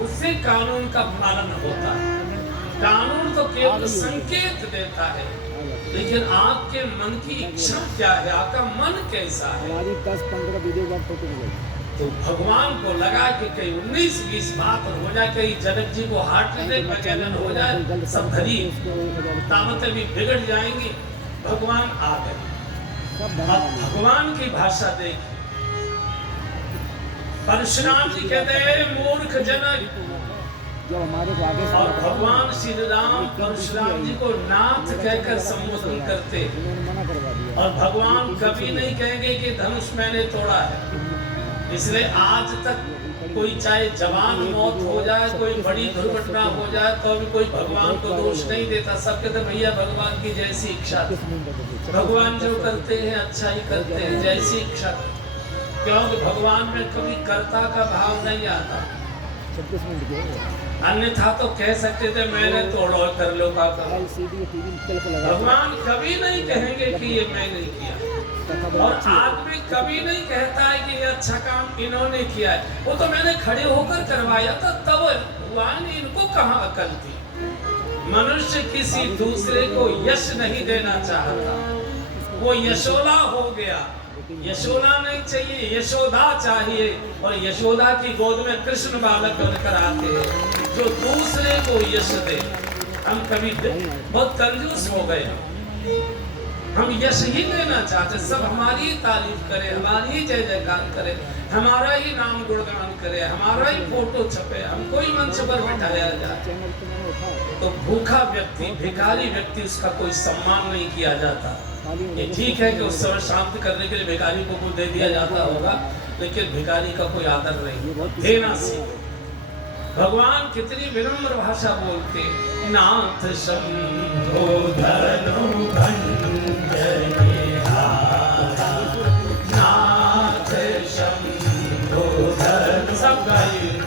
उससे कानून का पालन होता है। कानून तो केवल संकेत देता है, लेकिन आपके मन की इच्छा क्या है, आपका मन कैसा है। हमारी 10-15 वीडियो का फोटो मिलेगी। तो भगवान को लगा कि कहीं 19-20 बात हो जाए, कहीं जनक जी को हार्ट अटैक वगैरह हो जाए, सब धरी तामतें भी बिगड़ जाएंगी। भगवान आ गए। अब भगवान की भाषा देख, परशुराम जी कहते हैं मूर्ख जनक, जब हमारे को आगे और भगवान श्री राम परशुराम जी को नाथ कहकर संबोधन करते। उन्होंने मना करवा दिया। और भगवान कभी नहीं कहेंगे कि धनुष मैंने तोड़ा है। इसलिए आज तक कोई चाहे जवान मौत हो जाए, कोई बड़ी दुर्घटना हो जाए, तो भी कोई भगवान को दोष नहीं देता। सब कहते भैया भगवान की जैसी इच्छा, भगवान जो करते हैं अच्छा ही करते हैं, जैसी इच्छा। क्योंकि भगवान में कभी कर्ता का भाव नहीं आता। 36 मिनट के अन्यथा तो कह सकते थे मैंने तोड़ो कर लो का। LCD टीवी पे लगा। भगवान कभी नहीं कहेंगे कि ये मैं नहीं किया। और आदमी कभी नहीं कहता है कि ये अच्छा काम इन्होंने किया है, वो तो मैंने खड़े होकर करवाया था तब हुआ, इनको कहाँ अकल थी। मनुष्य किसी दूसरे को यश नहीं देना चाहता, वो यशोदा हो गया। यशोदा नहीं चाहिए, यशोदा चाहिए। और यशोदा की गोद में कृष्ण बालक बनकर आते हैं जो दूसरे को यश दे। हम कभी बहुत कंजूस हो गए, हम यश ही लेना चाहते, सब हमारी ही तारीफ करे, हमारी ही जय जयकार करे, हमारा ही नाम गुणगान करे, हमारा ही फोटो छपे, हमको ही मंच पर बैठाया जाए। तो भूखा व्यक्ति, भिखारी व्यक्ति, उसका कोई सम्मान नहीं किया जाता। ये ठीक है कि उस समय शांत करने के लिए भिखारी को कुछ दे दिया जाता होगा, लेकिन भिखारी का कोई आदर नहीं, देना सीखो। भगवान कितनी विनम्र भाषा बोलते, नाथ शंभो धनु नाथ शंभो धनु, सब गाइए।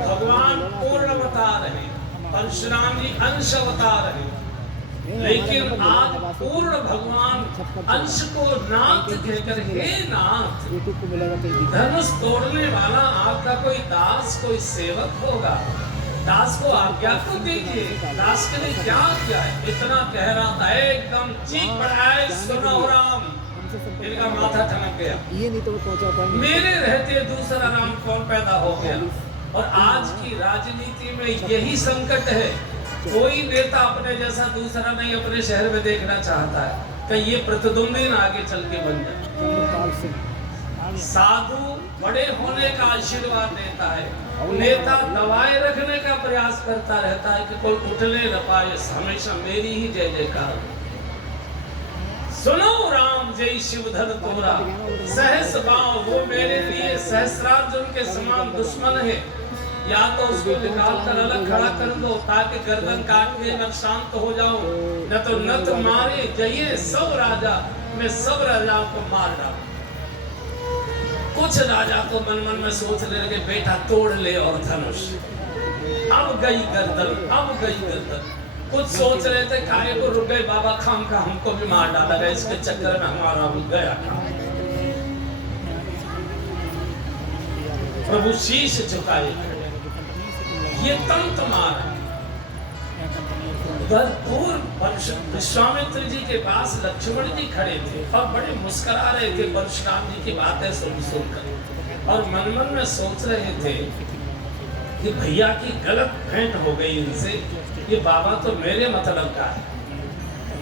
भगवान पूर्ण अवतार है, परशुराम जी अंश अवतार है, लेकिन आज पूर्ण भगवान अंश को नाथ कहकर, हे नाथ, धनुष तोड़ने वाला आपका कोई दास, कोई सेवक होगा, दास को आज्ञा को दीजिए। दास के लिए क्या किया है, इतना कह रहा था, एकदम चीख पड़ा, सुनो राम। इनका माथा ठनक गया, ये नहीं तो पहुंचा पाएंगे। मेरे रहते दूसरा राम कौन पैदा हो गया। और आज की राजनीति में यही संकट है, कोई नेता अपने जैसा दूसरा नहीं अपने शहर में देखना चाहता है कि ये प्रतिद्वंदी आगे चल के बन जाए। साधु बड़े होने का आशीर्वाद देता है, नेता दबाए रखने का प्रयास करता रहता है कि कोई उठने न पाए, हमेशा मेरी ही जय जयकार। सुनो राम जय शिवधर तोरा, सहस बाव, वो मेरे लिए सहस्रार्जुन के समान दुश्मन है। या तो उसको निकाल कर अलग खड़ा कर दो ताकि गर्दन काट के मैं शांत हो जाऊं, न तो नत मारे जइए सब राजा, मैं सब राजाओं को मार डालूं। कुछ राजा तो मन मन में सोच ले रहे बेटा तोड़ ले और धनुष, अब गई गर्दन, अब गई गर्दन। कुछ सोच रहे थे खाए को रुक गए, बाबा खाम का हमको भी मार डाला गया, इसके चक्कर में हमारा भी गया काम। प्रभु शीश झुकाए, ये तंत्र मार। विश्वामित्र जी के पास लक्ष्मण जी खड़े थे और बड़े मुस्कुरा रहे थे परशुराम जी की बातें सुनकर। और मन मन में सोच रहे थे कि भैया की गलत भेंट हो गई इनसे, ये बाबा तो मेरे मतलब का है,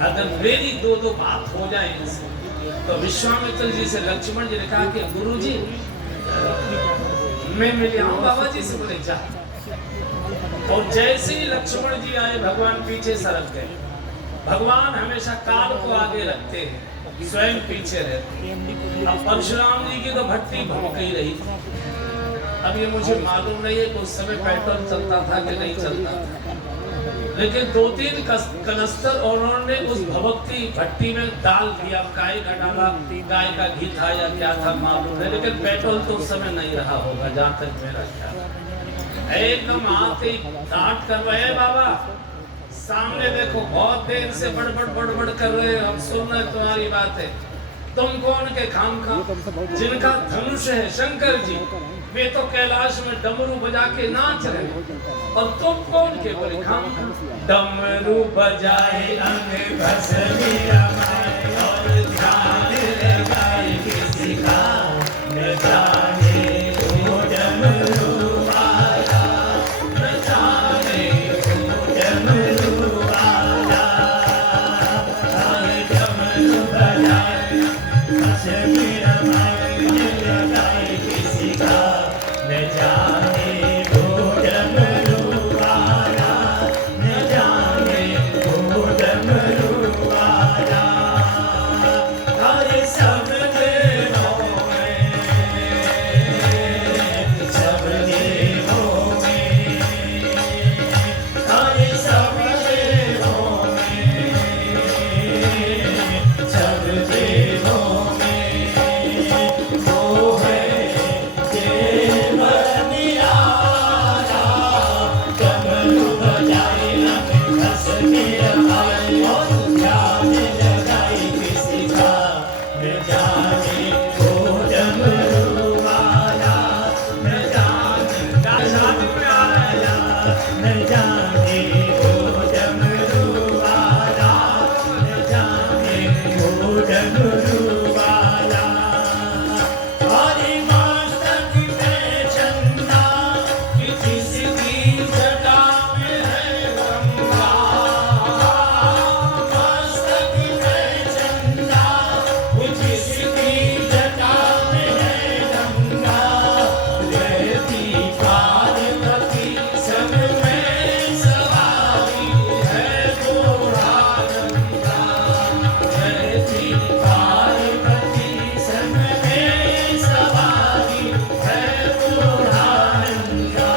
अगर मेरी दो बात हो जाए इनसे। तो विश्वामित्र जी से लक्ष्मण जी ने कहा कि गुरु जी मैं मिल आऊं बाबा जी से, बोले जा। और जैसे ही लक्ष्मण जी आए भगवान पीछे सरक गए। भगवान हमेशा काल को आगे रखते हैं, स्वयं पीछे रहते हैं। अब परशुराम जी की तो भट्टी भड़क ही रही थी। अब ये मुझे मालूम नहीं है कि उस समय पेट्रोल चलता था कि नहीं चलता था, लेकिन 2-3 कनस्तर और उन्होंने उस भभक्ति भट्टी में डाल दिया। गाय का डाला, गाय का घी था या क्या था मालूम है, लेकिन पेट्रोल तो उस समय नहीं रहा होगा जहाँ तक मेरा ख्याल। एकदम आते ही डांट कर रहे बाबा सामने देखो, बहुत देर से बड़बड़ कर रहे हैं, हम सुन रहे तुम्हारी बातें। तुम कौन के खाम खा, जिनका धनुष है शंकर जी, वे तो कैलाश में डमरू बजा के नाच रहे, और तुम कौन के बोले खाम खा। डमरू बजाए अंग भस्मी रमाए, और ध्यान लगाए किसी का न जाने वो डमरू वाला, न जाने वो डमरू वाला। डमरू बजाए भस्मी रमाए, लगाए किसी का न जाने वो डमरू वाला, न जाने वो डमरू वाला। हरे सब देवों में, सब देवों में, हरे सब देवों में, सब देवों में वो है देव निराला। डमरू बजाए अंग भस्मी रमाए, और ध्यान लगाए किसी का न जाने वो डमरू वाला, न जाने न जाने वो डमरू वाला, न जाने वो डमरू वाला। हरि मस्तक में चंदा, किसी जटा में है गंगा। मस्तक में चंदा, किसी जटा में है गंगा। रहती पार्वती संग में सवारी, है बुढ़ानंदा। रहती पार्वती संग में सवारी, है बुढ़ानंदा।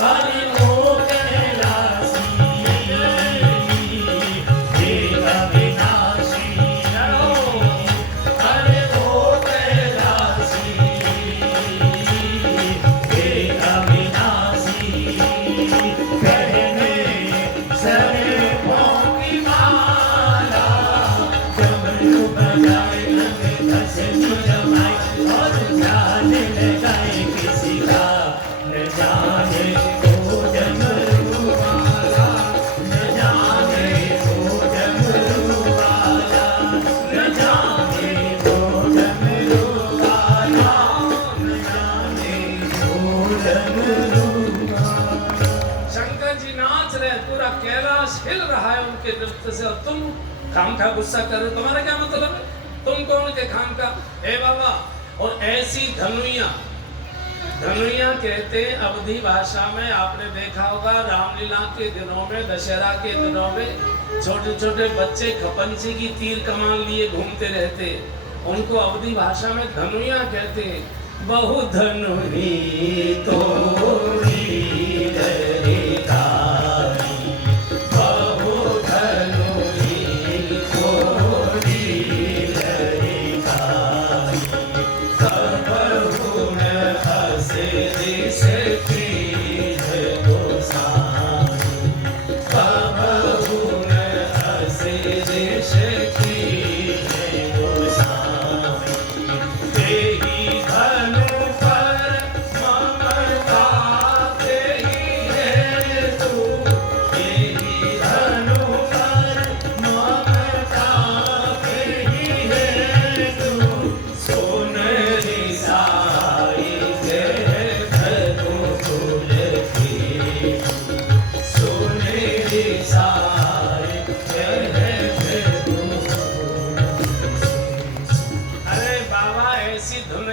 हरि वो कैलासी, हे अविनाशी। हरि वो कैलासी, हे अविनाशी। कहने सरे पाँव की माला, डमरू बजाए अंग भस्मी रमाए, और ध्यान लगाए किसी का न जाने वो डमरू वाला, न जाने वो डमरू वाला, न जाने वो डमरू वाला, न जाने वो डमरू वाला। शंकर जी नाच रहे, पूरा कैलाश हिल रहा है उनके नृत्य से, और तुम खाम खा गुस्सा कर रहे हो। तुम्हारा क्या मतलब है, तुम कौन के खाम का। ए बाबा, और ऐसी धनुइया कहते हैं अवधी भाषा में, आपने देखा होगा रामलीला के दिनों में, दशहरा के दिनों में छोटे छोटे बच्चे खपंची की तीर कमान लिए घूमते रहते, उनको अवधी भाषा में धनुइया कहते हैं। बहु धनुही तोरी रे धारी, बहु धनुही तोरी रे धारी। सब गुण हसे दिस कीज गोसाई, सब गुण हसे दिस कीज गोसाई। तेहि धनु पर ममता, तेहि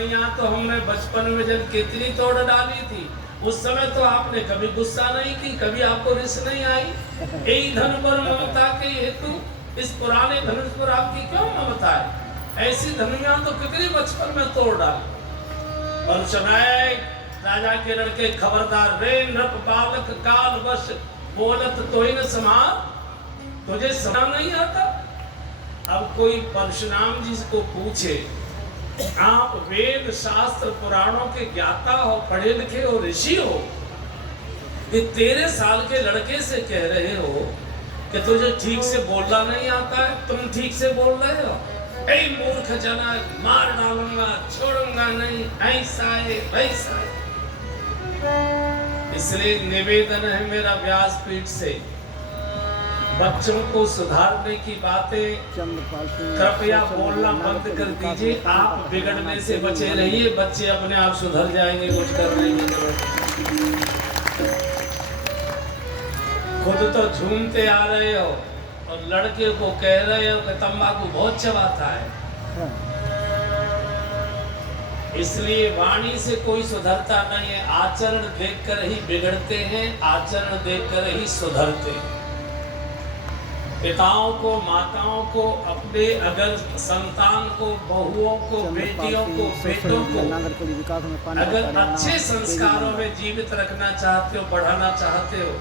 धनुइयां तो हमने बचपन में जब कितनी तोड़ डाली थी, उस समय तो आपने कभी गुस्सा नहीं की, कभी आपको रिस नहीं आई। यही धन पर ममता के हेतु इस पुराने धनुष पर आपकी क्यों ममता है? ऐसी धनुइयां तो कितनी बचपन में तोड़ डाली। और सुनाए राजा के लड़के, खबरदार रे नृप बालक काल वश, बोलत तो ही न समार, तुझे समझ नहीं आता? अब कोई परशुराम जी को पूछे, आप वेद शास्त्र पुराणों के ज्ञाता हो, पढ़े लिखे हो, ऋषि हो, ये 13 साल के लड़के से कह रहे हो कि तुझे ठीक से बोलना नहीं आता है, तुम ठीक से बोल रहे हो? ऐ मूर्ख जनक, मार डालूंगा, छोड़ूंगा नहीं, ऐसा है वैसा है। इसलिए निवेदन है मेरा व्यासपीठ से, बच्चों को सुधारने की बातें कृपया बोलना बंद कर दीजिए। आप बिगड़ने से बचे रहिए, बच्चे अपने आप सुधर जाएंगे, कुछ करने की जरूरत नहीं। खुद तो झूमते आ रहे हो और लड़के को कह रहे हो कि तंबाकू बहुत चबाता है। इसलिए वाणी से कोई सुधरता नहीं है, आचरण देखकर ही बिगड़ते हैं, आचरण देखकर ही सुधरते हैं। पिताओं को, माताओं को, अपने अगर संतान को, बहुओं को, बेटियों को, बेटों को अगर अच्छे संस्कारों में जीवित रखना चाहते हो, बढ़ाना चाहते हो,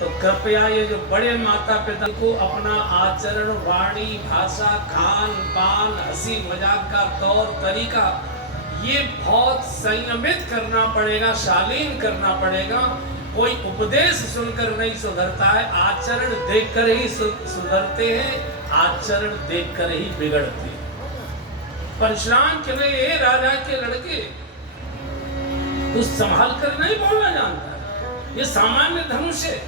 तो कृपया ये जो बड़े माता पिता को अपना आचरण, वाणी, भाषा, खान पान, हंसी मजाक का तौर तरीका ये बहुत संयमित करना पड़ेगा, शालीन करना पड़ेगा। कोई उपदेश सुनकर नहीं सुधरता है, आचरण देखकर ही सुधरते हैं, आचरण देखकर ही बिगड़ते हैं। परशुराम के लिए राजा के लड़के तू संभाल कर नहीं बोलना जानता, ये सामान्य धनुष है।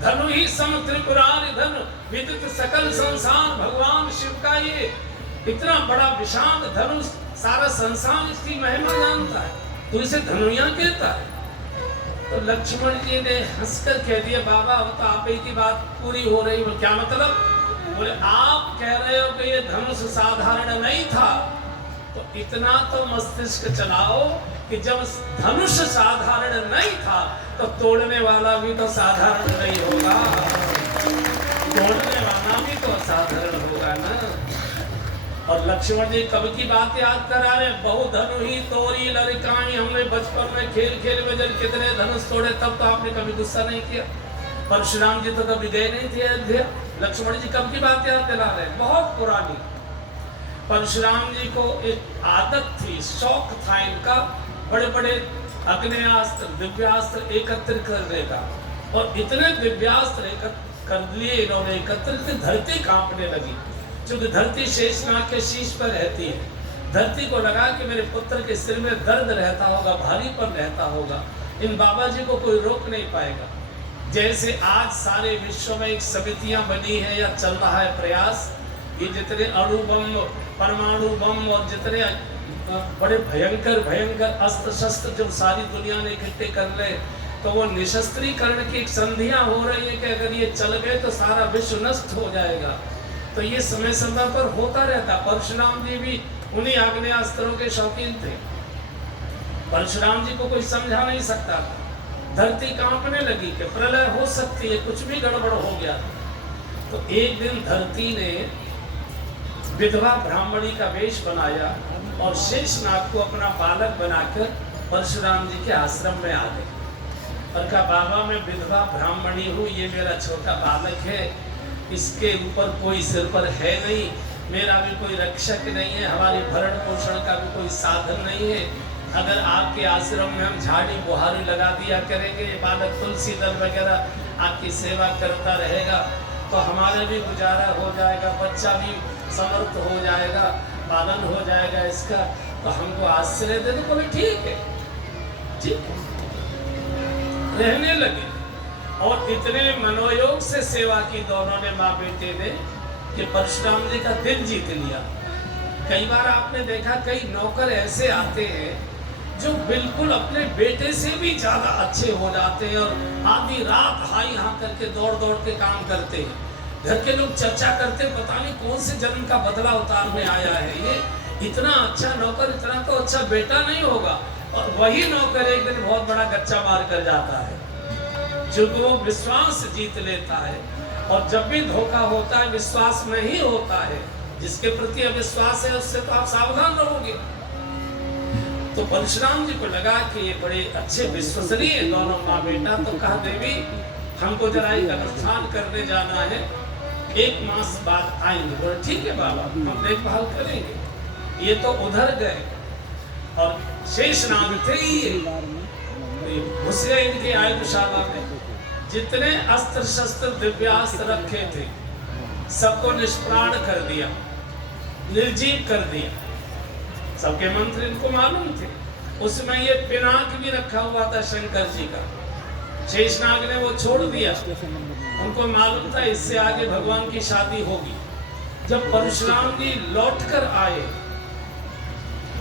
धनु ही सम त्रिपुरारि धनु, विदित सकल संसार भगवान शिव का ये इतना बड़ा विशाल धनुष, सारा संसार इसकी महिमा जानता है, तू इसे धनुइयां कहता है। तो लक्ष्मण जी ने हंसकर कह दिया, बाबा अब तो आप ही की बात पूरी हो रही है। क्या मतलब? बोले आप कह रहे हो कि ये धनुष साधारण नहीं था, तो इतना तो मस्तिष्क चलाओ कि जब धनुष साधारण नहीं था तो तोड़ने वाला भी तो साधारण नहीं होगा, तोड़ने वाला भी तो साधारण होगा ना। और लक्ष्मण जी कब की बात याद करा रहे, बहु धनु ही तोरी लड़काई, हमने बचपन में खेल खेल में जब कितने धनुष तोड़े, तब तो आपने कभी गुस्सा नहीं किया। परशुराम जी तो कभी गए नहीं थे अयोध्या, लक्ष्मण जी कब की बात याद दिला रहे, बहुत पुरानी। परशुराम जी को एक आदत थी, शौक था इनका, बड़े बड़े अग्नेयास्त्र, दिव्यास्त्र एकत्रित करने का, और इतने दिव्यास्त्र एकत्र कर लिए इन्होंने, एकत्रित, धरती कांपने लगी। क्योंकि धरती शेषनाग के शीश पर रहती है, धरती को लगा कि मेरे पुत्र के सिर में दर्द रहता होगा, भारीपन रहता होगा, इन बाबा जी को कोई रोक नहीं पाएगा। जैसे आज सारे विश्व में एक समितियां बनी है या चल रहा है प्रयास, ये जितने अणु बम, परमाणु बम और जितने बड़े भयंकर भयंकर अस्त्र शस्त्र जब सारी दुनिया ने इकट्ठे कर ले, तो वो निशस्त्रीकरण की संधियां हो रही है कि अगर ये चल गए तो सारा विश्व नष्ट हो जाएगा। तो ये समय समय पर होता रहता। परशुराम जी भी उन्हीं आग्नेयास्त्रों के शौकीन थे। परशुराम जी को कोई समझा नहीं सकता था। धरती कांपने लगी कि प्रलय हो सकती है, कुछ भी गड़बड़ हो गया। तो एक दिन धरती ने विधवा ब्राह्मणी का वेश बनाया और शेषनाग को अपना बालक बनाकर परशुराम जी के आश्रम में आ गए और कहा, बाबा मैं विधवा ब्राह्मणी हूँ, ये मेरा छोटा बालक है, इसके ऊपर कोई सिर पर है नहीं, मेरा भी कोई रक्षक नहीं है, हमारे भरण पोषण का भी कोई साधन नहीं है। अगर आपके आश्रम में हम झाड़ी बुहारी लगा दिया करेंगे, ये बालक तुलसी दल वगैरह आपकी सेवा करता रहेगा, तो हमारा भी गुजारा हो जाएगा, बच्चा भी समर्थ हो जाएगा, पालन हो जाएगा इसका, तो हमको आश्रय दे दो। बोले ठीक है, ठीक है। रहने लगे और इतने मनोयोग से सेवा की दोनों ने, माँ बेटे ने, कि परशुराम जी का दिल जीत लिया। कई बार आपने देखा कई नौकर ऐसे आते हैं जो बिल्कुल अपने बेटे से भी ज्यादा अच्छे हो जाते हैं और आधी रात हाई हाँ करके दौड़ दौड़ के काम करते हैं। घर के लोग चर्चा करते, पता नहीं कौन से जन्म का बदला उतारने आया है इतना अच्छा नौकर इतना तो अच्छा बेटा नहीं होगा, और वही नौकर एक दिन बहुत बड़ा गच्चा मार कर जाता है, क्योंकि वो विश्वास जीत लेता है। और जब भी धोखा होता है विश्वास नहीं होता है, जिसके प्रति अविश्वास है उससे तो आप सावधान रहोगे। तो परशुराम जी को लगा कि ये बड़े अच्छे विश्वसनीय दोनों माँ बेटा, तो कहा देवी हमको जरा एक अनुष्ठान करने जाना है, 1 मास बाद आएंगे। बोले ठीक है बाबा, हम देखभाल करेंगे। ये तो उधर गए और शेषनाग थे घुस गए इनकी आयुधशाला में। जितने अस्त्र शस्त्र दिव्यास्त्र रखे थे सबको निष्प्राण कर दिया, निर्जीव कर दिया। सबके मंत्र इनको मालूम थे। उसमें ये पिनाक भी रखा हुआ था शंकर जी का, शेषनाग ने वो छोड़ दिया। उनको मालूम था इससे आगे भगवान की शादी होगी। जब परशुराम जी लौटकर आए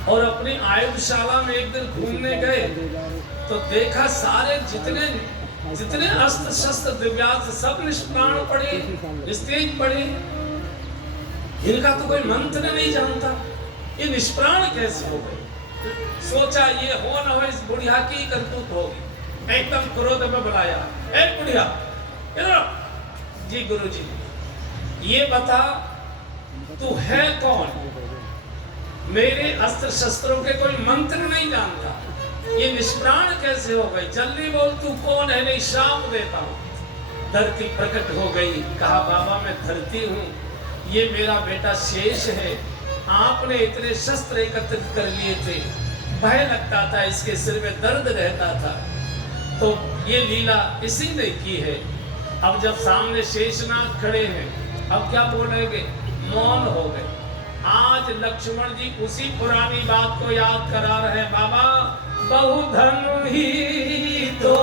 और अपनी आयुधशाला में एक दिन घूमने गए तो देखा सारे जितने अस्त्र शस्त्र दिव्यास्त्र सब निष्प्राण पड़े, निस्तेज पड़े। इनका तो कोई मंत्र नहीं जानता, ये निष्प्राण कैसे हो गए। सोचा ये हो न हो इस बुढ़िया की करतूत होगी। एकदम क्रोध में बुलाया, ए बुढ़िया इधर जी। गुरुजी ये बता तू है कौन, मेरे अस्त्र शस्त्रों के कोई मंत्र नहीं जानता, ये निष्प्राण कैसे हो गई। जल्दी बोल तू कौन है, नहीं श्राप देता हूं। धरती प्रकट हो गई। कहा बाबा मैं धरती हूँ, ये मेरा बेटा शेष है। आपने इतने शस्त्र एकत्रित कर लिए थे, भय लगता था, इसके सिर में दर्द रहता था, तो ये लीला इसी ने की है। अब जब सामने शेषनाग खड़े हैं, अब क्या बोलेंगे, मौन हो गए। आज लक्ष्मण जी उसी पुरानी बात को याद करा रहे हैं। बाबा बहुधन ही तो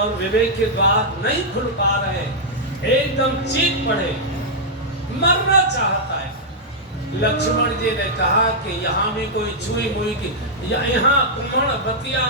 और विवेक के द्वार नहीं खुल पा रहे, एकदम चीख पड़े, मरना चाहता है। लक्ष्मण जी ने कहा कि यहाँ भी कोई छुई मुई की, यहाँ कुम्हड़ बतिया